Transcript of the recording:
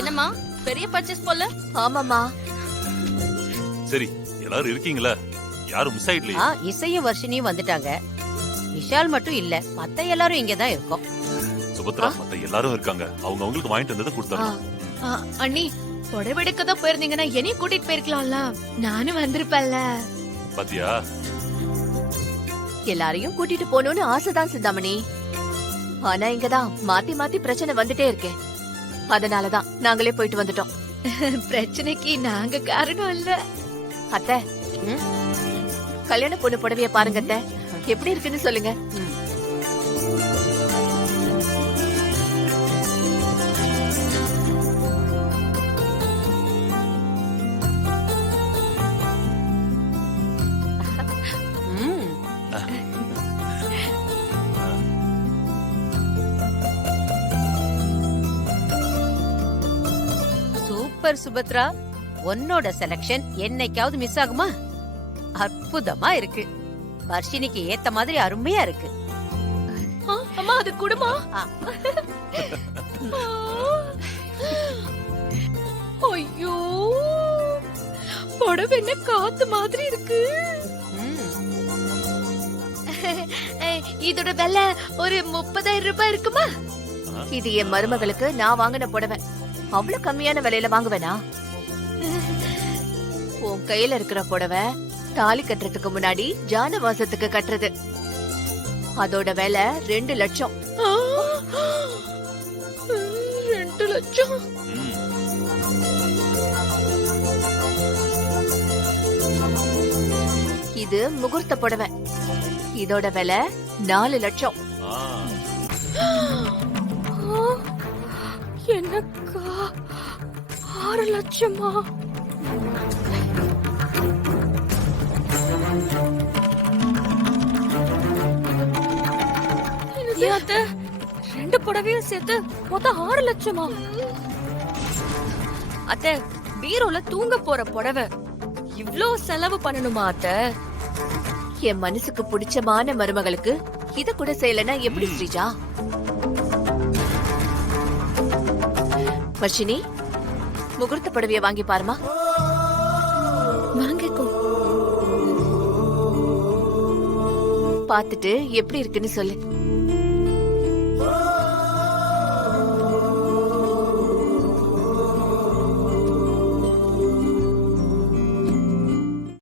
என்னம்மா பெரிய பர்ச்சேஸ் போல? ஆமாமா. சரி, எல்லாரும் இருக்கீங்களா? யாரும் மிஸ் ஆயிடலையே? இசையும் வர்ஷினியும் வந்துட்டாங்க. விஷால் மட்டும் இல்ல, மத்த எல்லாரும் இங்கதான் இருக்கோம். சுபத்ரா, மத்த எல்லாரும் இருக்காங்க. அவங்க அவங்களுக்கு வாங்கிட்டு வந்ததை கொடுத்தாங்க. அண்ணி, புடவெடுக்க தான் போயிருந்தீங்கன்னா என்னையும் கூட்டிட்டு போயிருக்கலாம்ல. நானும் வந்திருப்பேன்ல. பாத்தியா? எல்லாரையும் கூட்டிட்டு போகணும்னு ஆசைதான் சிந்தாமணி. ஆனா இங்கதான் மாத்தி மாத்தி பிரச்சனை வந்துட்டே இருக்கேன். அதனாலதான் நாங்களே போயிட்டு வந்துட்டோம். பிரச்சனைக்கு நாங்க காரணம் இல்ல. அத்தை, கல்யாண பொண்ணு புடவைய பாருங்க அத்தை, எப்படி இருக்குன்னு சொல்லுங்க. சூப்பர் சுபத்ரா, உன்னோட செலக்ஷன் என்னைக்காவது மிஸ் ஆகுமா? அற்புதமா இருக்கு. வர்ஷினிக்கு ஏத்த மாதிரி அருமையா இருக்கு. அம்மா, அது குடுமா? ஐயோ, புடவை என்ன காத்து மாதிரி இருக்கு. இதோட விலை ஒரு 30,000 ரூபாய் இருக்குமா? இது என் மருமகளுக்கு நான் வாங்கின புடவை. அவ்வளவு கம்மியான விலையில வாங்குவேனா? உன் கையில இருக்கிற புடவை தாலி கட்டுறதுக்கு முன்னாடி ஜானவாசத்துக்கு கட்டுறது. அதோட விலை 2 லட்சம். 2 லட்சம்? இது முகூர்த்த புடவை. இதோட விலை 4 லட்சம். எனக்கா 6 லட்சமா? அத்தை, 2 புடவையும் சேர்த்து மொத்தம் 6 லட்சமா? அத்தை, பீரோல தூங்க போற புடவை இவ்ளோ செலவு பண்ணணுமா அத்தை? என் மனசுக்கு பிடிச்சமான மருமகளுக்கு இத கூட செய்யலன்னா எப்படி ஸ்ரீஜா? வர்ஷினி, முகூர்த்த புடவைய வாங்கி பாருமா. வாங்கிக்கோ. பாத்துட்டு எப்படி இருக்குன்னு சொல்லு.